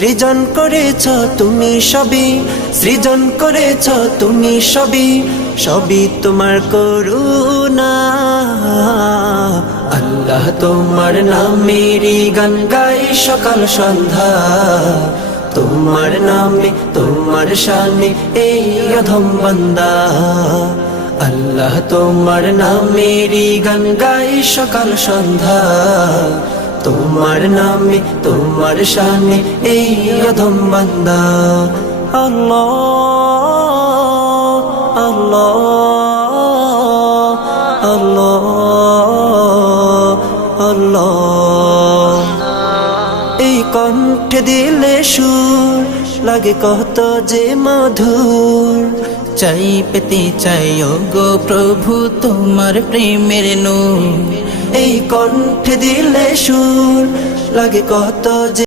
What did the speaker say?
সৃজন করেছ তুমি সবই, সৃজন করেছ তুমি সবই, সবই তোমার করুণা। আল্লাহ তোমার নামেরই গান গাই সকাল সন্ধ্যা, তোমার নামে তোমার শানে এই অধম বান্দা। আল্লাহ তোমার নামেরই গান গাই সকাল সন্ধ্যা, তোমার নামে তোমার শানে এই অধম বান্দা। আল্লাহ আল্লাহ আল্লাহ আল্লাহ। এই কণ্ঠে দিলে সুর লাগে কত যে মধুর, চাই পেতে চাই গো প্রভু তোমার প্রেমের নূর। এই কণ্ঠে দিলে সুর লাগে কত যে